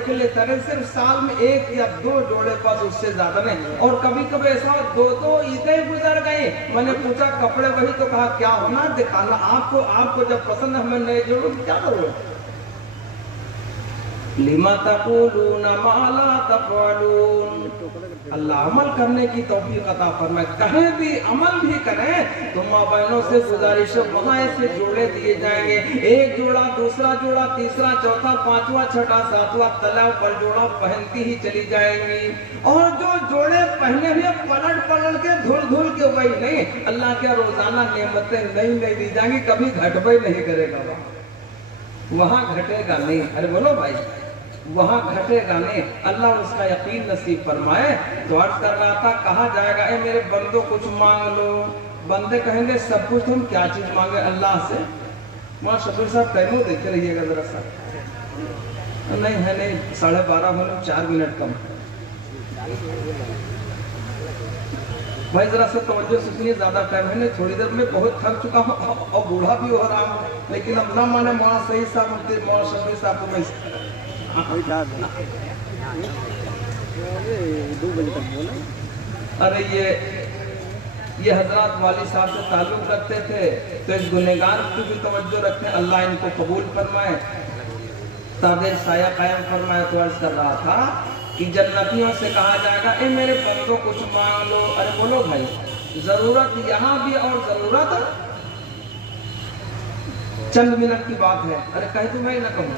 देख लेते रहे, सिर्फ साल में 1 या 2 जोड़े, बस उससे ज्यादा नहीं। और कभी कभी ऐसा 2 ईदें गुजर गई, मैंने पूछा कपड़े वही, तो कहा क्या होना दिखाना, आपको जब पसंद है हमें नए जोड़ो, क्या करो। लिमा तक़ूलून मा ला तफ़अलून। अल्लाह अमल करने की तौफीक अता फरमाए। कहीं भी अमल भी करें तो माँ बहनों से गुजारिश है, वहाँ ऐसे जोड़े दिए जाएंगे, 1 जोड़ा, दूसरा जोड़ा, तीसरा, चौथा, 5वां, 6वां, 7वां, तला पर जोड़ा पहनती ही चली जाएंगी। और जो जोड़े पहने हुए पलट के धुल के वही नहीं, अल्लाह के रोजाना नेमतें नई दी जाएंगी, कभी घटबे नहीं करेगा, वहाँ घटेगा नहीं। अरे बोलो भाई, वहाँ घटेगा नहीं। अल्लाह उसका यकीन नसीब फरमाए। तो अर्ज कर रहा था, कहा जाएगा ए मेरे बंदो कुछ मांग लो। बंदे कहेंगे सब कुछ, तुम क्या चीज मांगे अल्लाह से? वहाँ शबीर साहब टाइमो देखे रहिएगा जरा सा। नहीं है नहीं, 12:30 होने 4 मिनट कम। भाई जरा से तवज्जो से सुनिए, ज्यादा टाइम है नहीं, थोड़ी देर में बहुत थक चुका हूँ और बूढ़ा भी हो रहा हूँ, लेकिन अब ना माने वहाँ सही साहब, वहाँ शबीर साहब को मैं 2 बजे तक बोला। अरे ये हजरत वाली साहब से ताल्लुक रखते थे, तो इस गुनहगार की भी तवज्जो रखें, अल्लाह इनको कबूल फरमाए, तादेर साया कायम फरमाए। तो अर्ज कर रहा था कि जन्नतियों से कहा जाएगा ए मेरे बंदो कुछ मांग लो। अरे बोलो भाई, जरूरत यहाँ भी और जरूरत चंद मिनट की बात है। अरे कह तू मैं ना कहूँ।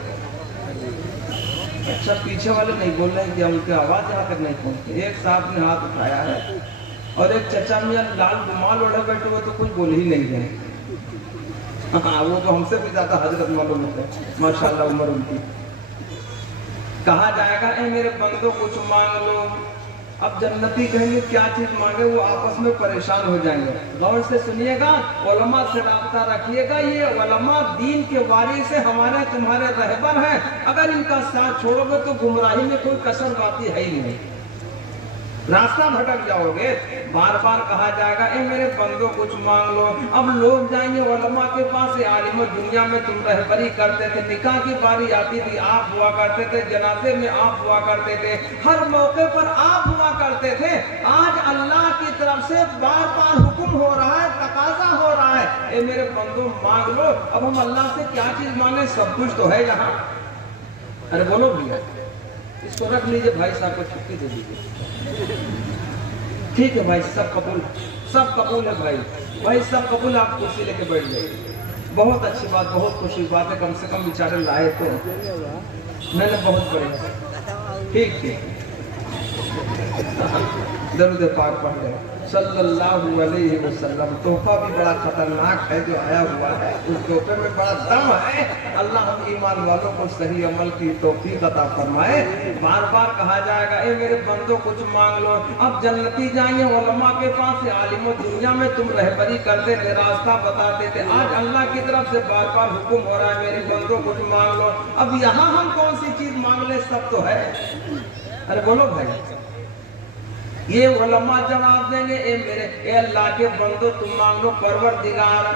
अच्छा पीछे वाले नहीं बोल रहे कि उनकी आवाज यहाँ तक नहीं पहुंचती। एक साहब ने हाथ उठाया है और एक चचा मियाँ लाल रुमाल ओढ़े बैठे हुए तो कुछ बोल ही नहीं रहे। हाँ वो तो हमसे भी ज्यादा हजरत मालूम होते हैं माशाल्लाह उम्र उनकी। कहा जाएगा ए मेरे बंदो कुछ मांग लो। अब जन्नती कहेंगे क्या चीज मांगे, वो आपस में परेशान हो जाएंगे। गौर से सुनिएगा, उलमा से राब्ता रखिएगा। ये उलमा दीन के वारिस से हमारे तुम्हारे रहबर हैं, अगर इनका साथ छोड़ोगे तो गुमराही में कोई कसर बाती है ही नहीं, रास्ता भटक जाओगे। बार बार कहा जाएगा ए मेरे बंदो कुछ मांग लो। अब लोग जाएंगे उलमा के पास, आलिम दुनिया में तुम रहबरी करते थे, निकाह की बारी आती थी आप हुआ करते थे, जनाजे में आप हुआ करते थे, हर मौके पर आप हुआ करते थे। आज अल्लाह की तरफ से बार बार हुक्म हो रहा है, तकाजा हो रहा है, ए मेरे बंदो मांग लो। अब हम अल्लाह से क्या चीज मांगे, सब कुछ तो है यहाँ। अरे बोलो भैया, इसको रख लीजिए, भाई साहब को छुट्टी दे दीजिए। ठीक है भाई, सब कबूल है भाई सब कबूल। आप कुर्सी लेके बैठ जाइए। बहुत अच्छी बात, बहुत खुशी बात है, कम से कम बेचारे लाए तो मैंने, बहुत बढ़िया। ठीक दरूद पाक पढ़ रहे सल्लल्लाहु अलैहि वसल्लम। तोहफा भी बड़ा खतरनाक है जो आया हुआ है, उस तोहफे में बड़ा दम है। अल्लाह हम ईमान वालों को सही अमल की तौफीक अता फरमाए। बार बार कहा जाएगा ए मेरे बंदो कुछ मांग लो। अब जन्नती जाएंगे उलमा के पास, आलिम दुनिया में तुम रहबरी करते थे, रास्ता बताते थे, आज अल्लाह की तरफ से बार बार हुक्म हो रहा है मेरे बंदो कुछ मांग लो। अब यहाँ हम कौन सी चीज मांग ले, सब तो है। अरे बोलो भाई, ये उलमा जवाब देंगे ए अल्लाह के बंदो तुम मांग लो। परवरदिगार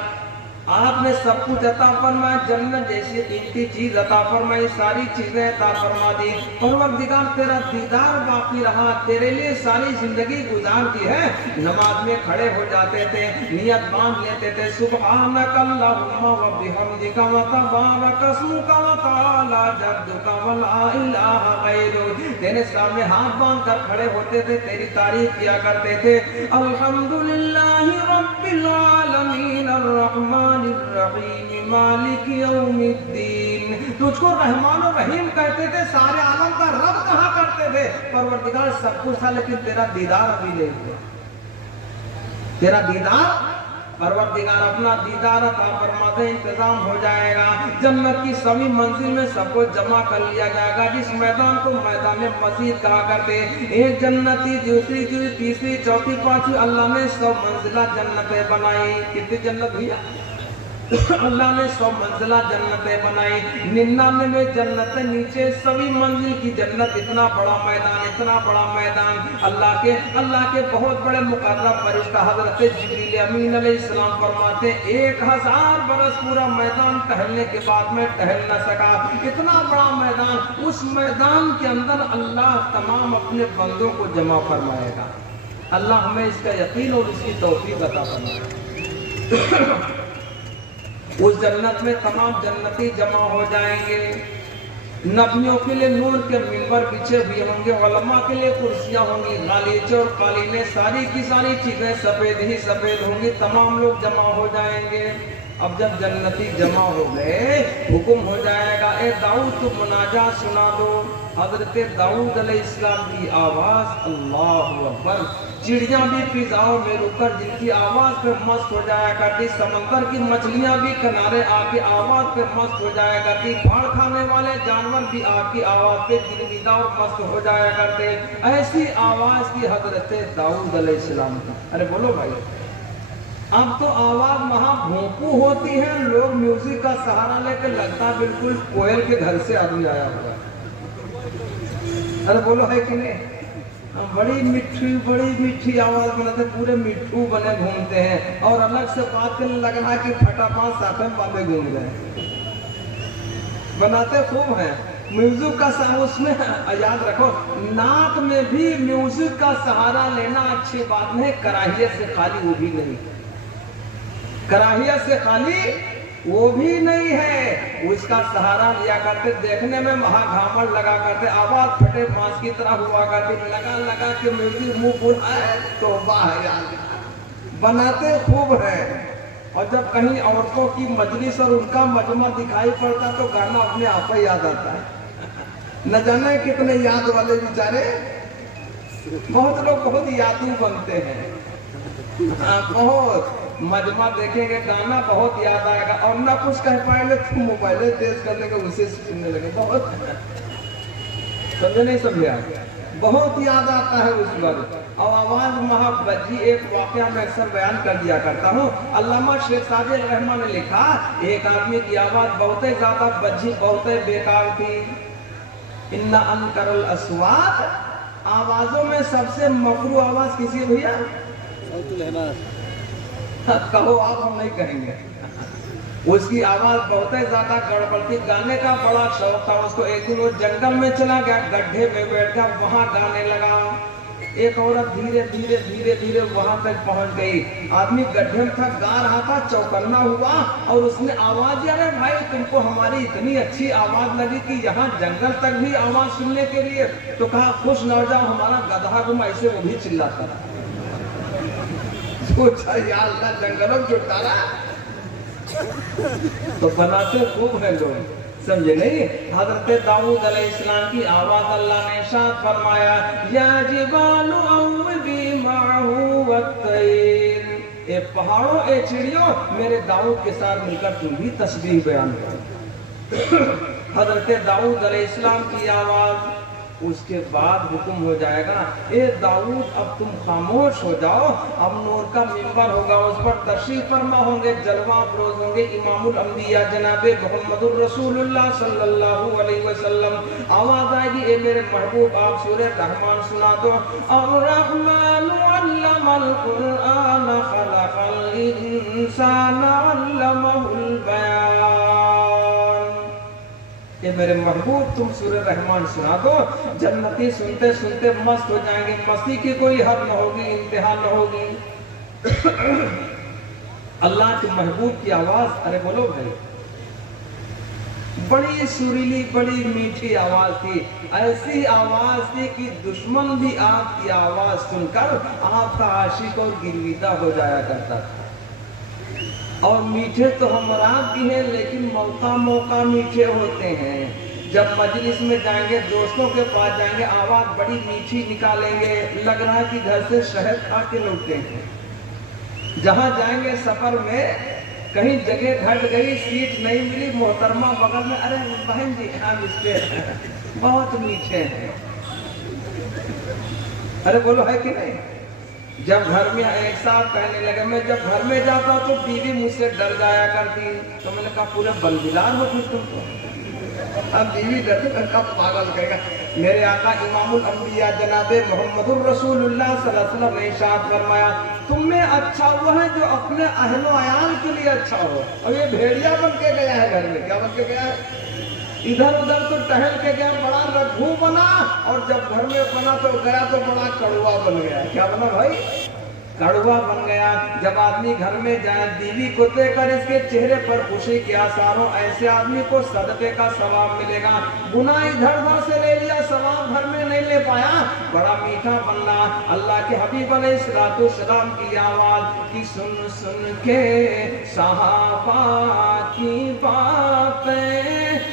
आपने सब कुछ अता फरमाया, जन्नत जैसी कीमती चीज अता फरमाई, सारी चीजें अता फरमा दी। परवरदिगार तेरा दीदार बाकी रहा, तेरे लिए सारी जिंदगी गुजार दी है। नमाज में खड़े हो जाते थे, नियत बांध लेते थे, सुब्हानक अल्लाहुम्मा व बिहम्दिका व तबारक अस्मुका व तआला जद्दुका व ला इलाहा गैरुक। तेरे सामने हाथ बांध कर खड़े होते थे, तेरी तारीफ किया करते थे। अल्हम्दुलिल्लाहि रब्बिल आलमीन अर्रहमान रहीम मालिक यौमिद्दीन। तुझको रहमान और रहीम कहते थे, सारे आलम का रब कहा करते थे। परवरदिगार सब कुछ था, लेकिन तेरा दीदार अभी नहीं हुआ। तेरा दीदार, परवरदिगार अपना दीदार अता फरमाते, इंतजाम हो जाएगा। जन्नत की सभी मंजिल में सबको जमा कर लिया जाएगा। जिस मैदान को मैदान मस्जिद कहा करते, एक जन्नती, दूसरी, तीसरी, चौथी, पांचवी, अल्लाह ने 100 मंजिला जन्नतें बनाई। कितनी जन्नत भैया? अल्लाह ने 100 मंजिला जन्नतें बनाई, 99 जन्नतें नीचे, सभी मंजिल की जन्नत, इतना बड़ा मैदान, इतना बड़ा मैदान। अल्लाह के बहुत बड़े मुकर्रम फरिश्ता हजरत जिब्रील अमीन अलैहिस्सलाम फरमाते 1000 बरस पूरा मैदान टहलने के बाद में टहल न सका, इतना बड़ा मैदान। उस मैदान के अंदर अल्लाह तमाम अपने बंदों को जमा फरमाएगा। अल्लाह हमें इसका यकीन और इसकी तौफीक अता फरमाए। उस जन्नत में तमाम जन्नती जमा हो जाएंगे। नबियों के लिए नूर के मिंबर बिछे हुए होंगे, उलमा के लिए कुर्सियां होंगी, गालीचे और कालीने, सारी की सारी चीजें सफेद ही सफेद होंगी। तमाम लोग जमा हो जाएंगे। अब जब जन्नती जमा हो गए, हुक्म हो जाएगा, ए दाऊद तू मुनाजा सुना दो। हजरत दाऊद अलैहिस्सलाम की आवाज, अल्लाहु अकबर। चिड़ियां भी फिजाओं में रुककर जिनकी आवाज पे मस्त हो जाया करती, समंदर की मछलियां भी किनारे आके आवाज पे मस्त हो जाया करती, फाड़ खाने वाले जानवर भी आपकी आवाज पे गिरगिदा और मस्त हो जाया करते। ऐसी आवाज की हजरत दाऊद अलैहिस्सलाम की। अरे बोलो भाई, अब तो आवाज वहां भोंपू होती है, लोग म्यूजिक का सहारा लेकर लगता बिल्कुल कोयल के घर से आदमी आया हुआ। अरे बोलो है कि नहीं? बड़ी मीठी आवाज बनाते, पूरे मिट्ठू बने घूमते हैं और अलग से बात करने लगना कि फटाफट साफे बाबे घूम रहे, बनाते खूब हैं। म्यूजिक का सहारा, उसमें याद रखो, नाक में भी म्यूजिक का सहारा लेना अच्छी बात नहीं, कराहियत से खाली वो भी नहीं, कराहियत से खाली वो भी नहीं है। उसका सहारा लिया करते, देखने में महाघामड़ लगा करते, आवाज फटे मांस की तरह हुआ करती, लगा के म्यूजिक मुंह बोल तो बनाते खूब है। और जब कहीं औरतों की मजलिस और उनका मजमा दिखाई पड़ता तो गाना अपने आप ही याद आता है। न जाने कितने याद वाले बेचारे, बहुत लोग बहुत यादू बनते हैं। बहुत मजमा देखेंगे, गाना बहुत याद आएगा और ना कुछ कह पाएंगे तो मोबाइल तेज कर लेंगे, उसे सुनने लगे। बहुत समझे नहीं समझे? बहुत याद आता है उस वक्त। और आवाज महाबजी, एक वाकया में अक्सर बयान कर दिया करता हूँ। अल्लामा शेख सादिक रहमान ने लिखा, एक आदमी की आवाज बहुत ही ज्यादा बजी, बहुत ही बेकार थी। इन्ना अनकरल अस्वात, आवाजों में सबसे मकरू आवाज किसी है भैया? कहो आप, हम नहीं कहेंगे। उसकी आवाज बहुत ही ज्यादा गड़बड़ थी, गाने का बड़ा शौक था उसको। एक दिन वो जंगल में चला गया, गड्ढे में बैठ गया, वहां गाने लगा। एक औरत धीरे धीरे वहां तक पहुंच गई। आदमी गड्ढे में था, गा रहा था, चौकन्ना हुआ और उसने आवाज, अरे भाई तुमको हमारी इतनी अच्छी आवाज लगी कि यहाँ जंगल तक भी आवाज सुनने के लिए। तो कहा खुश न हो जाओ, हमारा गधा गुम, ऐसे वो भी चिल्लाता था। जंगलों में छुटकारा तो बनाते खूब है लोग, समझे नहीं? हजरत दाऊद अलैहिस्सलाम की आवाज अल्लाह ने शाद फरमाया, या जिबालु अव्वबी माहू वत्तैर, ए पहाड़ों, ए चिड़ियों, मेरे दाऊद के साथ मिलकर तुम भी तस्बीह बयान करो। हजरत दाऊद अलैहिस्सलाम की आवाज। उसके बाद हुक्म हो जाएगा, ए दाऊद अब तुम खामोश हो जाओ। अब नूर का मिंबर होगा, उस पर तशरीफ फरमा होंगे, जलवा अफरोज होंगे इमामुल अंबिया जनाबे मुहम्मदुर रसूलुल्लाह सल्लल्लाहु अलैहि वसल्लम। आवाज आएगी, ए मेरे महबूब आप सूरह रहमान सुना दो। अर्रहमानु अल्लमल कुरआन खलक़ल इंसाना अल्लमहुल बयान। ये मेरे महबूब तुम सूरह रहमान सुना दो। जन्नती सुनते सुनते मस्त हो जाएंगे, मस्ती की कोई हद न होगी, इंतहा न होगी। अल्लाह के महबूब की आवाज, अरे बोलो भाई, बड़ी सुरीली, बड़ी मीठी आवाज थी। ऐसी आवाज थी कि दुश्मन भी आपकी आवाज सुनकर आपका आशिक और गिरविदा हो जाया करता था। और मीठे तो हम रात भी हैं, लेकिन मौका मीठे होते हैं। जब मजलिस में जाएंगे, दोस्तों के पास जाएंगे, आवाज बड़ी मीठी निकालेंगे, लग रहा है कि घर से शहद खा के लौटे हैं। जहां जाएंगे सफर में, कहीं जगह घट गई, सीट नहीं मिली, मोहतरमा बगल में, अरे बहन जी हम इसके बहुत मीठे हैं। अरे बोलो है कि नहीं? जब घर में एक साथ कहने लगे, मैं जब घर में जाता तो बीवी मुझसे डर जाया करती। तो मैंने कहा पूरे बलबिलार हो फिर तुम तो। अब बीवी डर कब पागल कहेगा। मेरे आका इमामुल अंबिया जनाबे मोहम्मदुर रसूलुल्लाह सल्लल्लाहु अलैहि वसल्लम ने इरशाद फरमाया, तुम में अच्छा वो है जो अपने अहलो अयाल के लिए अच्छा हो। अब ये भेड़िया बन के गया है घर में, क्या बन के गया है, इधर उधर तो टहल के गया, बड़ा रघु बना, और जब घर में बना तो गया तो बड़ा कड़वा बन गया। क्या बना भाई, कड़वा बन गया। जब आदमी घर में जाए बीवी को देखकर इसके चेहरे पर खुशी के आसार हो, ऐसे आदमी को सदके का सवाब मिलेगा। गुनाह इधर उधर से ले लिया, सवाब घर में नहीं ले पाया, बड़ा मीठा बनना। अल्लाह के हबीब अलैहिस्सलाम की आवाज की सुन सुन के सहाबा की बातें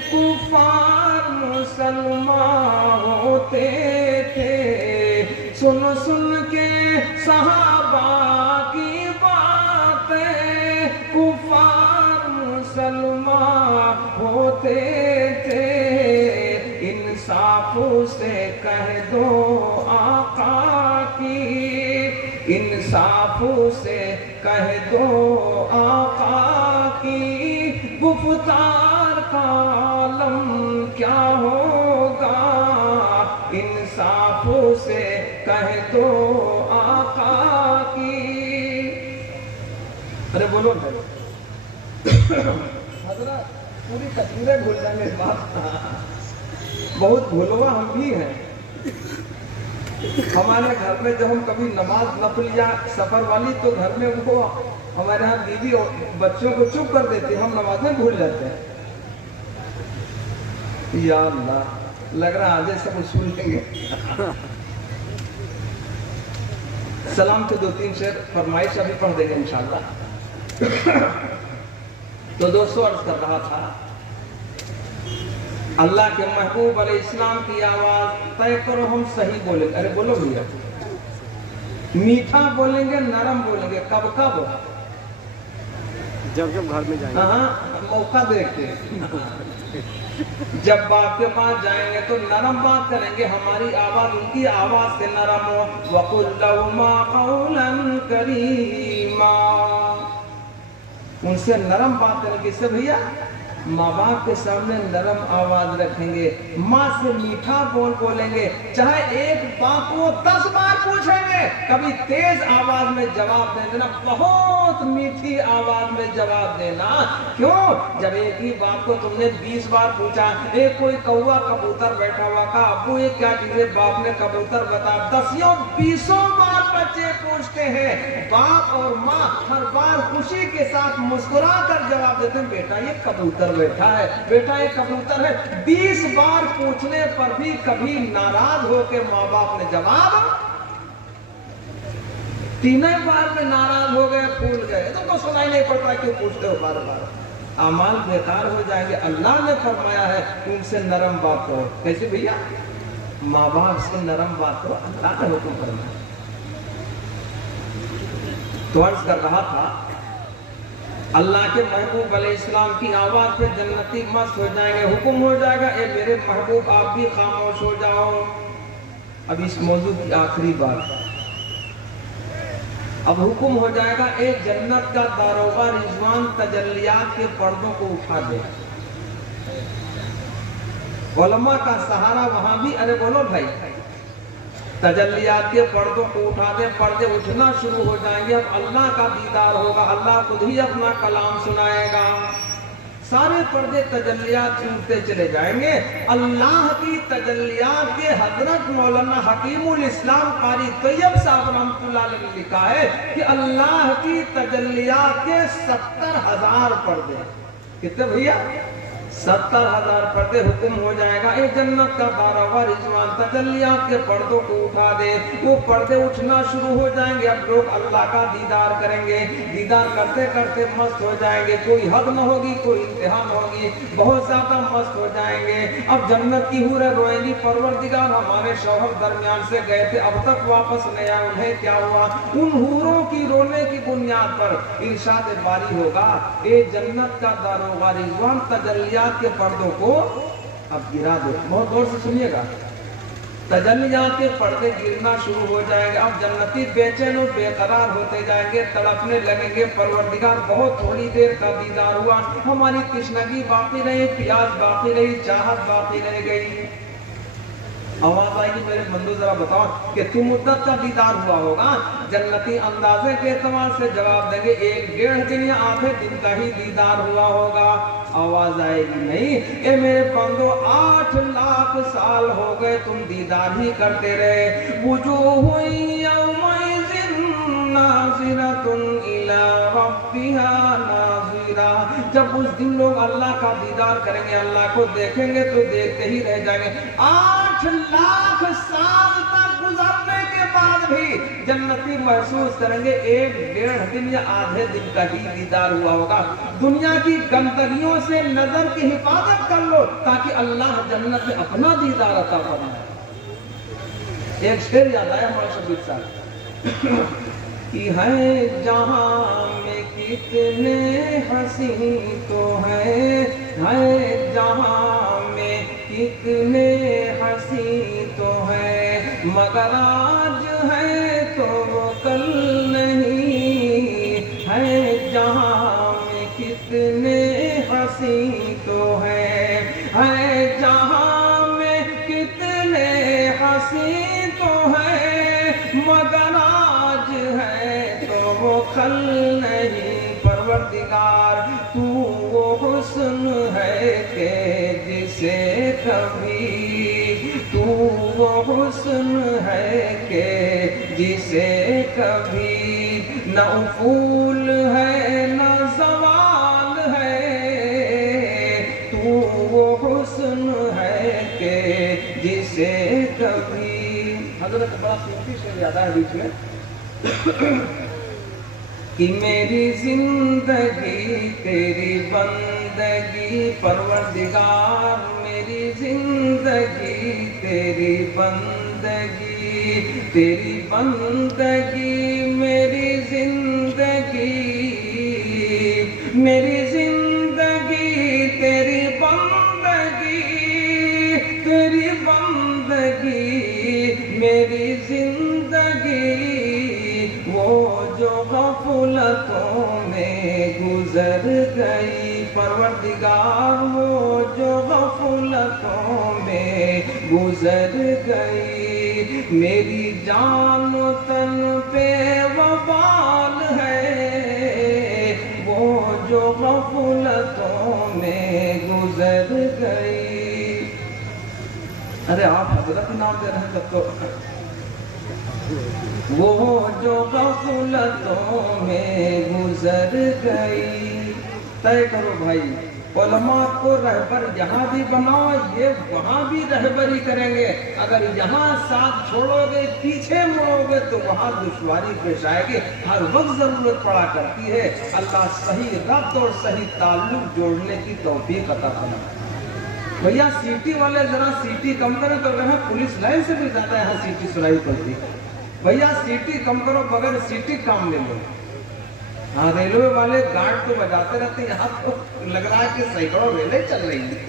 कुफार मुसलमान होते थे। सुन सुन के सहाबा की बातें कुफार मुसलमान होते थे। इंसाफ से कह दो आका की, इंसाफ से कह दो आका की, गुफ्तार का आलम क्या होगा। इंसाफ से कह दो आका की। अरे बोलो हजरत, पूरी तकदीरें भूल जाएंगे इस बात, बहुत भूलवा हम भी हैं। हमारे घर में जब हम कभी नमाज नफल या सफर वाली, तो घर में उनको हमारे यहाँ बीवी और बच्चों को चुप कर देते, हम नमाजें भूल जाते हैं। या अल्लाह, लग रहा है आज सब सुन लेंगे। सलाम के 2-3 शेर फरमाइश अभी पढ़ देंगे इंशाल्लाह। तो दोस्तों अर्ज कर रहा था, अल्लाह के महबूब अलैहिस्सलाम की आवाज तय करो हम सही बोले। अरे बोलो भैया, मीठा बोलेंगे नरम बोलेंगे, कब कब, जब जब घर में जाएंगे। हाँ, मौका देखते। जब बाप के पास जाएंगे तो नरम बात करेंगे, हमारी आवाज उनकी आवाज से नरम हो। वक़ुल लहुमा क़ौलन करीमा, उनसे नरम बात करेंगे। इससे भैया माँ बाप के सामने नरम आवाज रखेंगे, माँ से मीठा बोल बोलेंगे। चाहे एक बात को 10 बार पूछेंगे, कभी तेज आवाज में जवाब दे देना, बहुत मीठी आवाज में जवाब देना। क्यों? जब एक ही बात को तुमने 20 बार पूछा, एक कोई कौवा कबूतर बैठा हुआ का, अब्बू ये क्या चीज़, बाप ने कबूतर बता, 10-20 बार बच्चे पूछते हैं। बाप और माँ हर बार खुशी के साथ मुस्कुरा कर जवाब देते हैं, बेटा ये कबूतर बैठा है, बेटा ये कबूतर है। 20 बार पूछने पर भी कभी नाराज होके माँ बाप ने जवाब, 3 बार में नाराज हो गए, फूल गए, तो सुनाई नहीं पड़ता क्यों पूछते हो बार बार, अमाल बेकार हो जाएंगे। अल्लाह ने फरमाया है उनसे नरम बात करो। कैसे भैया? माँ बाप से नरम बात करो, अल्लाह ने हुक्म फरमाया। तो अर्ज कर रहा था, अल्लाह के महबूब अलैहिस्सलाम की आवाज पे जन्नती मस्त हो जाएंगे। हुक्म हो जाएगा, ए मेरे महबूब आप भी खामोश हो जाओ। अब इस मौजू की आखिरी बात, अब हुक्म हो जाएगा, ए जन्नत का दारोगा रिजवान तजल्लियात के पर्दों को उठा दे। उलमा का सहारा वहां भी, अरे बोलो भाई, तजल्लियात के पर्दों को उठा दे, पर्दे उठना शुरू हो जाएंगे। अब अल्लाह का दीदार होगा, अल्लाह खुद ही अपना कलाम सुनाएगा, सारे पर्दे तजल्लियात उठते चले जाएंगे। अल्लाह की तजल्लियात के हजरत मौलाना हकीमुल इस्लाम कारी तैयब साहब रहमतुल्लाह अलैहि ने लिखा है कि अल्लाह की तजल्लियात के 70,000 पर्दे। कितने भैया? 70,000 पर्दे। हुक्म हो जाएगा, ए जन्नत का दारोगा रिजवान तजल्लियात के पर्दों को उठा दे। वो पर्दे उठना शुरू हो जाएंगे। अब लोग अल्लाह का दीदार करेंगे, दीदार करते करते मस्त हो जाएंगे, कोई हद न होगी, कोई इंतहा न होगी, बहुत ज्यादा मस्त हो जाएंगे। अब जन्नत की हूरें रोएंगी, परवरदिगार हमारे शौहर दरमियान से गए थे, अब तक वापस नहीं आए, उन्हें क्या हुआ? उन हूरों की रोने की बुनियाद पर इरशाद बारी होगा, ए जन्नत का दारोगा रिजवान तजल्लियात के पर्दों को अब गिरा दो। बहुत गौर से सुनिएगा, तजल्लियात के पर्दे गिरना शुरू हो जाएंगे। अब जन्नती बेचैन और बेकरार होते जाएंगे, तड़पने लगेंगे, परवरदिगार बहुत थोड़ी देर का दीदार हुआ, हमारी तृष्णगी बाकी रही, प्यास बाकी रही, चाहत बाकी रह गई। आवाज आएगी, मेरे बंधु जरा बताओ कि तुम मुद्दत का दीदार हुआ होगा? जन्नती अंदाजे के एतबार से जवाब देंगे 1-1.5 दिन या आधे दिन का ही दीदार हुआ होगा। आवाज आएगी नहीं, ए मेरे बंदो 8 लाख साल हो गए तुम दीदार ही करते रहे। वुजूहुन यौमइज़िन नाज़िरतुन इला रब्बिहा नाज़िरा। जब उस दिन लोग अल्लाह का दीदार करेंगे, अल्लाह को देखेंगे तो देखते ही रह जाएंगे। 8 लाख साल तक गुजरने के बाद भी जन्नती महसूस करेंगे 1-1.5 दिन या आधे दिन का ही दीदार हुआ होगा। दुनिया की गंदगियों से नजर की हिफाजत कर लो ताकि अल्लाह जन्नत में अपना दीदार अता फरमाए। एक शेर याद आया हमारे शबीर साहब कि है जहां में कितने हंसी तो है जहां में कितने हंसी तो है, मगर आज है तो वो कल नहीं है। जहां में कितने हंसी तो है जहां में कितने हंसी तो है, मगर आज है तो वो कल नहीं। परवरदिगार तू वो हुस्न है के जिसे कभी, तू वो हुस्न है के जिसे कभी न उफूल है न ज़वाल है। तू वो हुस्न है के जिसे कभी। हज़रत बड़ा सूफी से ज़्यादा है बीच में कि मेरी जिंदगी तेरी बंदगी, परवरदिगार मेरी जिंदगी तेरी बंदगी, तेरी बंदगी मेरी जिंदगी, मेरी जिंदगी तेरी बंदगी, तेरी बंदगी मेरी जिंदगी। वो जो गफलतों में गुजर गई, परवरदिगार वो जो गफलतों में गुजर गई। मेरी जान तन पे वबाल है, वो जो गफलतों में गुजर गई। अरे आप हजरत नाम दे रहे हैं तो वो जो गफलतों में गुजर गई। तय करो भाई, उलमा को रहबर यहाँ भी बनाओ, ये वहाँ भी रहबरी करेंगे। अगर यहाँ साथ छोड़ोगे, पीछे मुड़ोगे तो वहाँ दुश्वारी पेश आएगी। हर वक्त जरूरत पड़ा करती है। अल्लाह सही रब्त और सही ताल्लुक जोड़ने की तौफीक अता फरमाए। भैया सीटी वाले जरा सीटी कम करें तो अगर पुलिस लाइन से भी ज्यादा यहाँ सीटी सुनाई पड़ती है। भैया सीटी कम करो, बगैर सीटी काम ले लो। हाँ, रेलवे वाले गार्ड तो बजाते रहते हैं, यहाँ तो लग रहा है कि सैकड़ों रेलें चल रही हैं।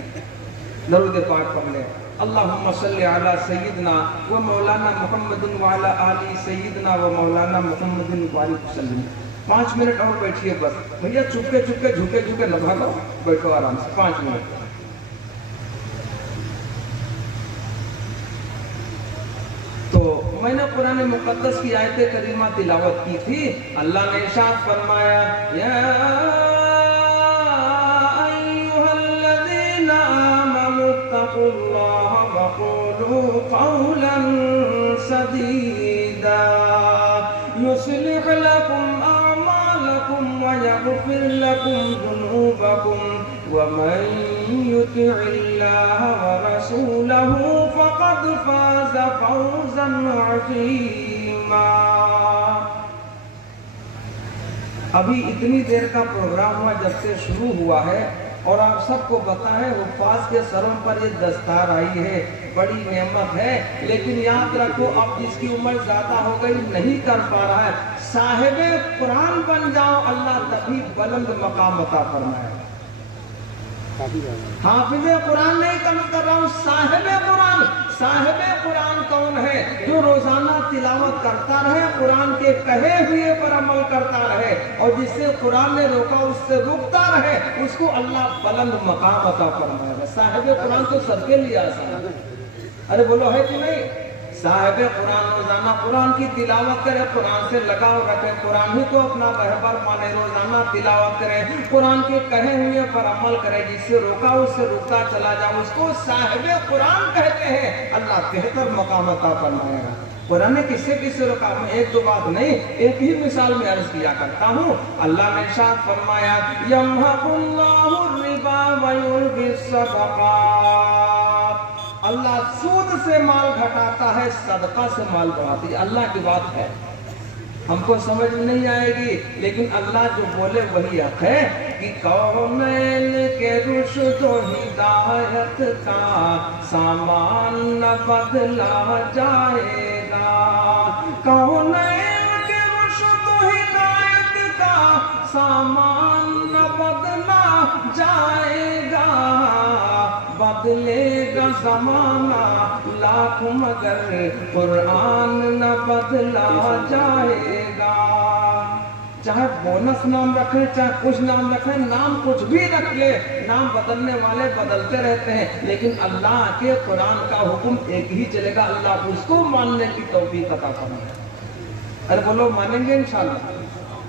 दरूद पाक पढ़ ले, अल्लाहुम्मा सल्ली अला सय्यिदना व मौलाना मुहम्मदिन व अला आलि सय्यिदना व मौलाना मुहम्मदिन व बारिक वसल्लम। 5 मिनट और बैठिए बस भैया, चुपके चुपके झुके झुके न भागो, बैठो आराम से 5 मिनट। तो मैंने कुरान मुक़द्दस की आयत करीमा तिलावत की थी। अल्लाह ने इरशाद फरमाया, या अय्युहल्लज़ीना आमनुत्तक़ुल्लाह व क़ूलू क़ौलन सदीदा युस्लिह लकुम अअमालकुम व यग़फिर लकुम ज़ुनूबकुम वमन युतिइल्लाह व रसूलहु फ़क़द फ़ाज़ फ़ौज़न अज़ीमा। अभी इतनी देर का प्रोग्राम हुआ जब से शुरू हुआ है और आप सबको पता है हुफ़ाज़ के सरों पर ये दस्तार आई है, बड़ी नेमत है। लेकिन याद रखो, अब जिसकी उम्र ज्यादा हो गई नहीं कर पा रहा है, साहिबे कुरान बन जाओ, अल्लाह तभी बुलंद मकाम अता फरमाए। हाफिज़े कुरान नहीं कर रहा हूँ, साहिबे कुरान जो रोजाना तिलावत करता रहे, कुरान के कहे हुए पर अमल करता रहे, और जिससे कुरान ने रोका उससे रुकता रहे, उसको अल्लाह बुलंद मकाम अता फरमाएगा। साहिब कुरान तो सबके लिए आसान है। अरे बोलो है कि नहीं? साहिब कुरान रोजाना कुरान की तिलावत करे, कुरान से लगाव रखे, कुरान ही को अपना रहबर माने, रोजाना तिलावत करे, कुरान के कहे हुए पर अमल करे, जिससे रोका उससे रुकता चला जाए, उसको साहिब कुरान कहते हैं। अल्लाह बेहतर मकाम अता फरमाएगा। कुरान ने किससे किससे रोका? मैं एक दो बात नहीं, एक ही मिसाल में अर्ज किया करता हूँ। अल्लाह ने इरशाद फरमाया, यमहकुल्लाहु रिबा व युर्बिस सदक़ात। अल्लाह सूद से माल घटाता है, सदका से माल बढ़ाती है। अल्लाह की बात है, हमको समझ में नहीं आएगी, लेकिन अल्लाह जो बोले वही हक है कि कौनैन के रुश्द व हिदायत का सामान न बदला जाएगा। कौनैन के रुश्द व हिदायत का सामान न बदला जाएगा। बदलेगा जमाना लाख मगर कुरान न बदला जाएगा। चाहे बोनस नाम रखे, चाहे कुछ नाम रखे, नाम कुछ भी रख ले, नाम बदलने वाले बदलते रहते हैं, लेकिन अल्लाह के कुरान का हुक्म एक ही चलेगा। अल्लाह उसको मानने की तौफीक अता फरमाए। अरे बोलो मानेंगे इंशाल्लाह?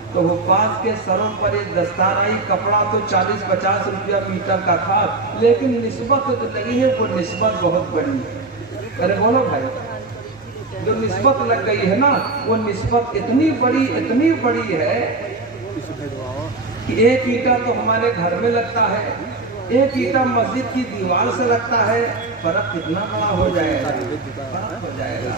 तो हुफ्फाज के सरों पर एक दस्तार आई, कपड़ा तो 40-50 रुपया मीटर का था, लेकिन निस्बत जो लगी है वो निस्बत बहुत बड़ी है। अरे बोलो भाई, जो निस्बत लग गई है ना, वो निस्बत इतनी बड़ी है कि एक ईंटा तो हमारे घर में लगता है, एक ईंटा मस्जिद की दीवार से लगता है, फर्क कितना बड़ा हो जाएगा, फर्क हो जाएगा।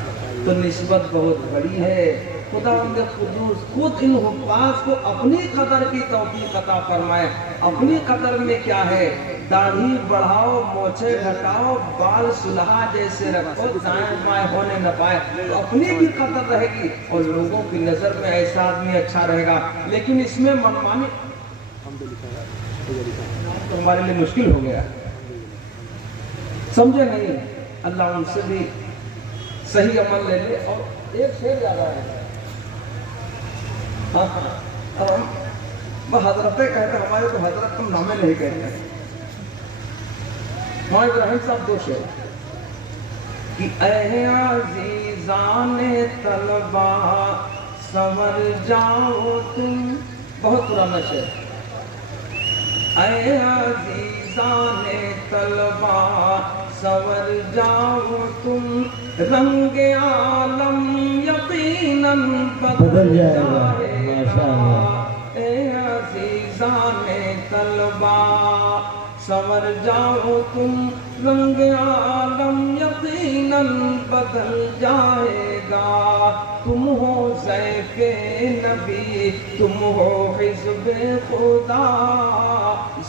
तो निस्बत बहुत बड़ी है। खुदावंद कुद्दूस खुद इन हुफ्फाज को अपनी कदर की तौफीक अता फरमाए। अपनी कदर में क्या है? दाढ़ी बढ़ाओ, मोछे घटाओ, बाल सुलहा जैसे रखो, दाएं बाएं होने न पाए, तो अपनी भी कदर रहेगी और लोगों की नजर में ऐसा आदमी अच्छा रहेगा। लेकिन इसमें मनमानी तो हमारे लिए मुश्किल हो गया, समझे नहीं? अल्लाह उनसे भी सही अमल ले ले। और एक शेर याद आया, हजरत कहते, हमारे तो हजरत तुम नामे नहीं कहते। हाँ इब्राहिम साहब दो शेर कि ऐ अज़ीज़ाने तलबा संवर जाओ तुम, बहुत पुराना शेर। ऐ अज़ीज़ाने तलबा संवर जाओ तुम, रंग आलम यकीनन बदल जाएगा। ऐ अज़ीज़ाने तलबा संवर जाओ तुम, रंग आलम यकीनन बदल जाएगा। तुम हो ज़ैफ़े नबी, तुम हो हिज़्बे खुदा।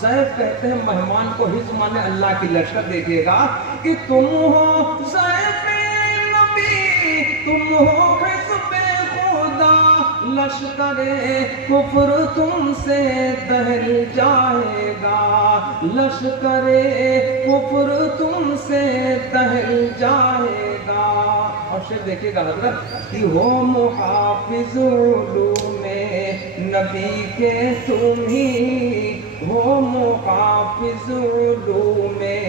ज़ैफ़ कहते हैं मेहमान को, हिज़्ब माने अल्लाह की लश्कर। देखिएगा कि तुम हो ज़ैफ़े नबी, तुम हो हिज़्बे खुदा। लश्करे कुफ्र तुमसे दहल जाएगा, लश्करे कुफ्र तुमसे दहल जाएगा। और शेर देखिएगा हज़रत कि हो मुहाफ़िज़ उलूमे नबी के तुम ही, हो मुहाफ़िज़ उलूमे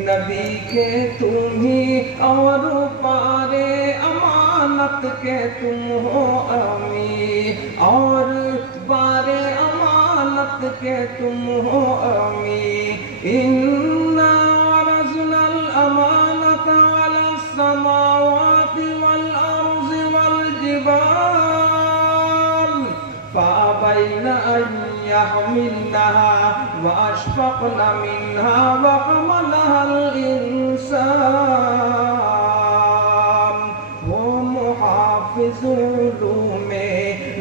नबी के तुम ही, और पारे अमानत के तुम हो अमी, और बारे अमानत के तुम हो अमी। इन्ना अरज़नल अमानत अला समावाति वल अर्ज़ि वल जिबाल, फ़अबैन अन यहमिलनहा व अशफ़क़न मिन्हा व हमलहल इंसान।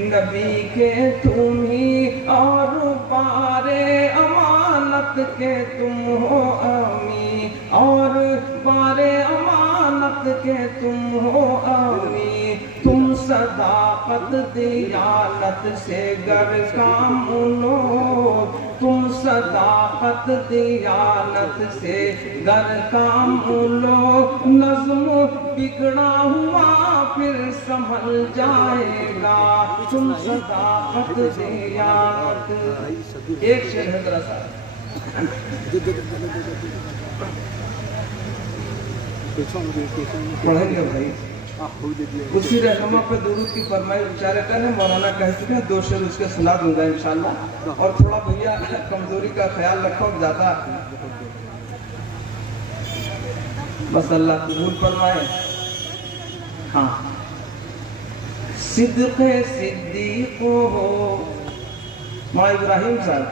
नबी के तुम ही, और बारे अमानत के तुम हो अमी, और बारे अमानत के तुम हो अमी। तुम सदाकत दियानत से गर कामुनो, تم صداقت دیانت سے گر کام لو، نظم بگڑا ہوا پھر سنبھل جائے گا، تم صداقت دیانت۔ ایک شعر ہے ذرا سا پڑھیں گے بھائی۔ اسی رہنما پہ درود کی فرمائش بیچارے کر ہیں، مولانا کہہ چکے ہیں، 2 شعر اس کے سنا دوں گا انشاءاللہ، اور تھوڑا بھیا کمزوری کا خیال رکھو، زیادہ بس اللہ قبول فرمائے۔ ہاں، صدق صدیق ہو ماں ابراہیم صاحب،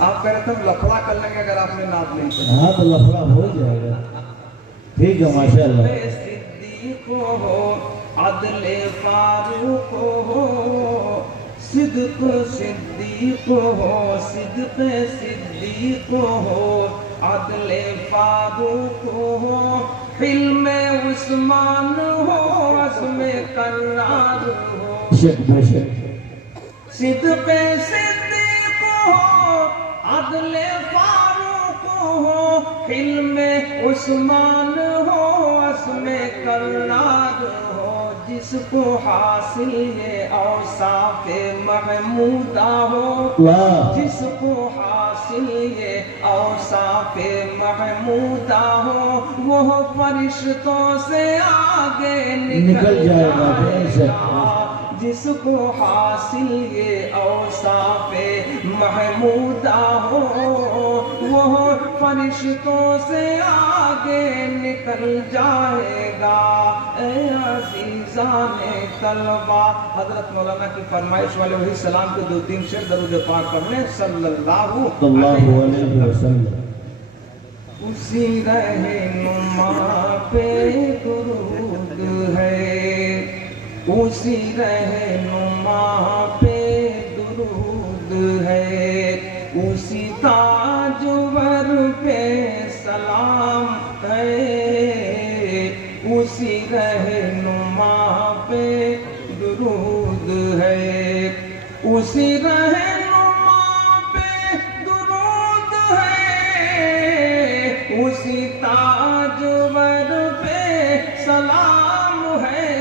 آپ کہہ رہے تھے لفڑا کر لیں گے اگر آپ نے نعت نہیں پڑھی۔ ہاں تو لفڑا ہو جائے گا، ٹھیک ہے ماشاءاللہ۔ صدیق ہو عدل فاروق ہو، صدق صدیق ہو، صدق صدیق ہو، عدل فاروق ہو، حلم عثمان ہو، عزم کرار ہو، بے شک صدق صدیق ہو، عدل فاروق ہو، حلم عثمان ہو، عزم کرار ہو، جس کو حاصل یہ اوصاف محمودہ ہو، جس کو حاصل یہ اوصاف محمودہ ہو، وہ فرشتوں سے آگے نکل جائے گا، جس کو حاصل یہ اوصاف محمودہ ہو، وہ فرشتوں سے آگے نکل جائے گا۔ اے عزیزان طلبہ، حضرت مولانا کی فرمائش والے وہی سلام کے 2-3 شعر درود پاک پڑھ لیں، صلی اللہ علیہ وسلم۔ اسی رہنما پہ درود ہے، اسی رہنما پہ درود ہے، اسی تاجور پہ سلام ہے، اسی رہنما پہ درود ہے، اسی رہنما پہ درود ہے، اسی تاجور پہ سلام ہے،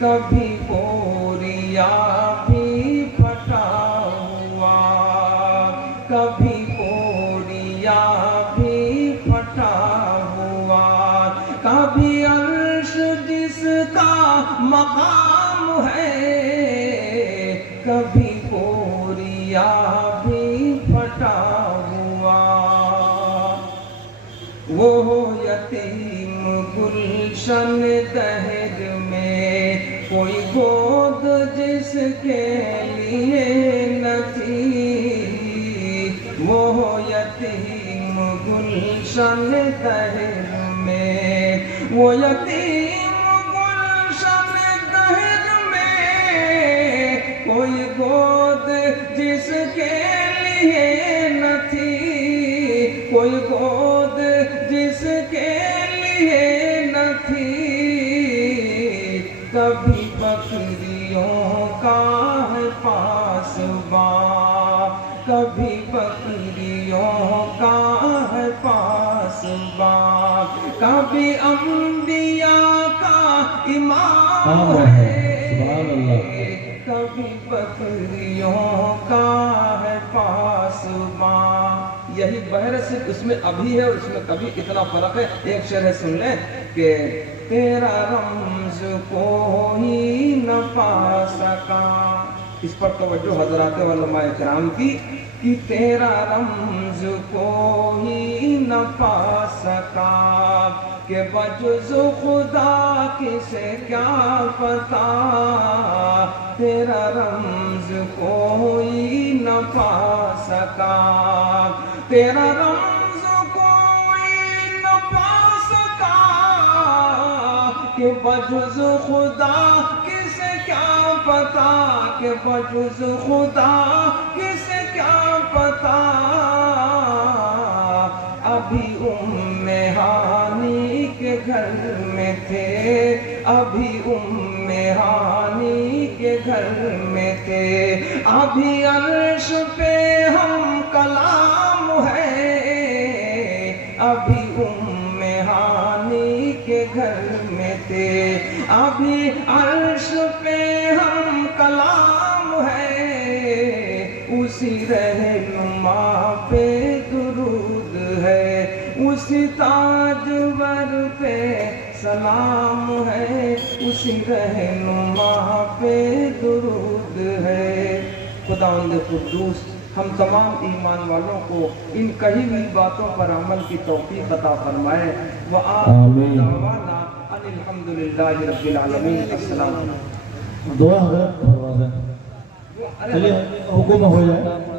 کبھی بوریا بھی پھٹا ہوا، کبھی بوریا بھی پھٹا ہوا، کبھی عرش جس کا مقام ہے، کبھی بوریا بھی پھٹا ہوا، وہ یتیم گلشن دہر میں کوئی گود جس کے لیے نہ تھی، وہ یتیم گلشن دہر میں، وہ یتیم گلشن دہر میں کوئی گود جس کے لیے نہ تھی، کوئی گود جس کے لیے نہ تھی، کبھی بکریوں کا ہے پاسباں، کبھی بکریوں کا ہے پاسباں، کبھی انبیاء کا امام ہے، کبھی بکریوں کا ہے پاسباں۔ یہی بحر صرف اس میں ابھی ہے اور اس میں کبھی، اتنا فرق ہے۔ ایک شعر ہے سن لیں کہ تیرا رمز کوئی نہ پا سکا، اس پر توجہ حضرات علماء کرام کی، کہ تیرا رمز کوئی نہ پا سکا، کہ بجز خدا کسے کیا پتا، تیرا رمز کوئی نہ پا سکا، تیرا رمز کوئی نہ پا سکا، کہ بجز خدا کسے کیا پتا، کہ بجز خدا کسے کیا پتا، ابھی ہانی کے گھر میں تھے، ابھی ہانی کے گھر میں تھے، ابھی عرش پہ ہم کلام ہے، ابھی ہانی کے گھر میں تھے، ابھی عرش پہ ہم کلام ہے، اسی رہنما پہ درود ہے، اسی تاجور پہ سلام ہے، اسی رہنما پہ درود ہے۔ خداوند قدوس ہم تمام ایمان والوں کو ان کہی ہوئی باتوں پر عمل کی توفیق عطا فرمائے۔ آمین۔ دعوانا ان الحمدللہ رب العالمین۔ السلام علیکم۔ دعا حضرت چلیے حکم ہو جائے۔